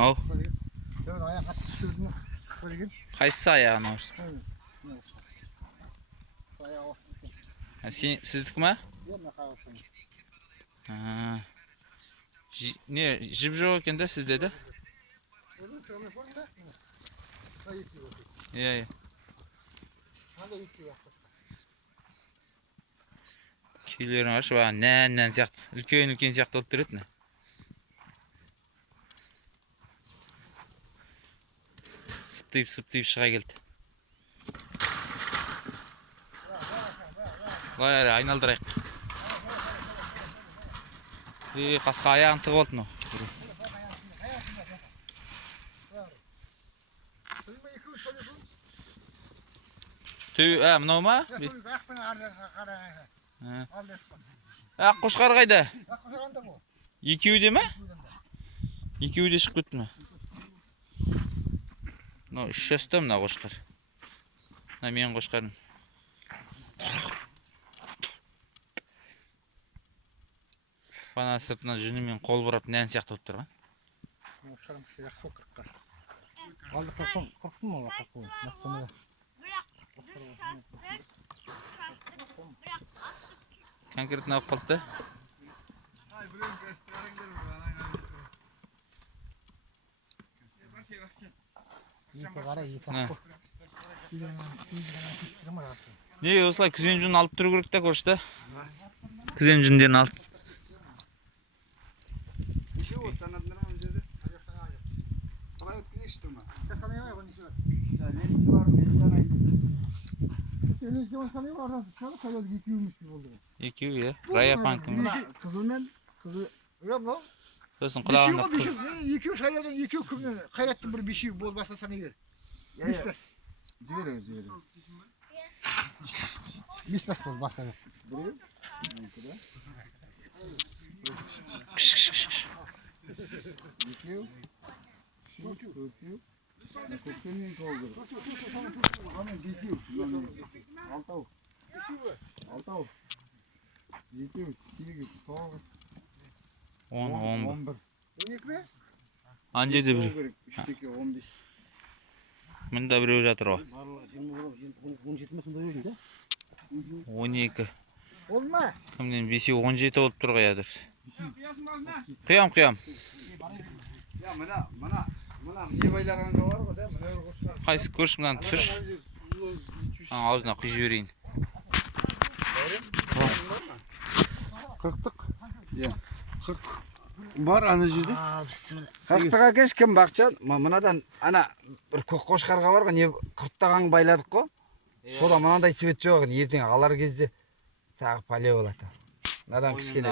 Ау. Дәл аяққа түсірдім. Көрген. Қайсысы аяғын ауыр? Аяқ Сіздікі ма? Не, жіп жоқ екен да сізде де? Иә. Күйлерін қаршы, нән сияқты, үлкен сияқты болып тұрады. Сыптайып шыға келді. Бұлай айналдырайық. Қасқа аяғын тығып алды. Мынау ма? Қошқар қайда? Екеуі ме? Екеуі де шығып кетті ме? 3 жаста мына қошқар. Мына менің қошқарым. Бана сыртынан жүнімен қол бұрап нән сияқты болып тұрған. Қошқарым кіші жақсы ол қырыққа. Алды қырықтың ма ола қырқуы? Конкретно алып қалды. Не, осылай күзен жүнін алып тұру керек та көрші. Күзен жүндерін алып. Екеу, е? Рая панкың. Қызылмен, Сосын құлағында қыз. Екеу шайладан екеу күмнен қайраттың бір бешеу бол басқа саны кер. Мистас. Жіберем. Мистас бол басқа жоқ. Екеу. Көкпенмен қол Алтау. 7, 8, 9. 10. 12 ме? Ан жерде біреу. 3-2, 15. Мында біреу жатыр ғой. 17 ме сонда бердің, 12. Ол ма? Кімнен 5-17 болып тұр ғой дұрыс. Құям. Мына не байлағанға бар ғой да, мына қошқар. Қайсы көрші мынаны түсір. Аузына құй жіберейін. 40-тық? Иә. 40 бар ана жерде. 40-тыға кеш кім бақчан? Мынадан ана бір қошқарға бар ғой, не 40-таған байладық қой. Сода мынандай цвет жоқ, ертең алар кезде тағы пале болады. Надан кішкене.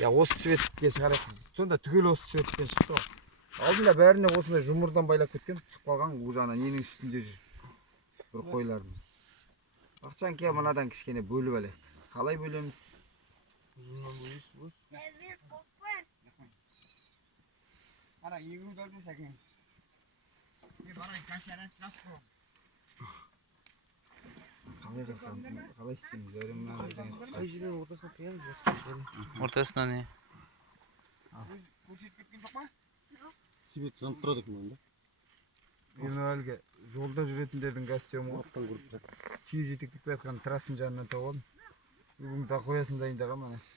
Я осы цветке шығарайық. Сонда түгел осы цветпен шықты ғой. Алдында бәріне осындай жұмырдан байлап кеткен, шығып қалған ұжана ненің үстінде жүр. Бір қойлардың. Бақчан ке мынадан кішкене бөліп әлек. Қалай бөлеміз? Uzundan bu. Ana yığılı dördün sekin. Bir bana kaşara sırat koy. Қалай істейміз? Қай жерден ортасына қиямыз? Ортасына не? Көрсетіп кеткен жоқ ма? Себет жанып тұрады екен онда. Мен әлгі жолда жүретіндердің костюмы астан көріп тұр. Түйе жетектеп жатқан трассын жанынан тауып алдым. Бүгін да қоясын дайындаған манасы.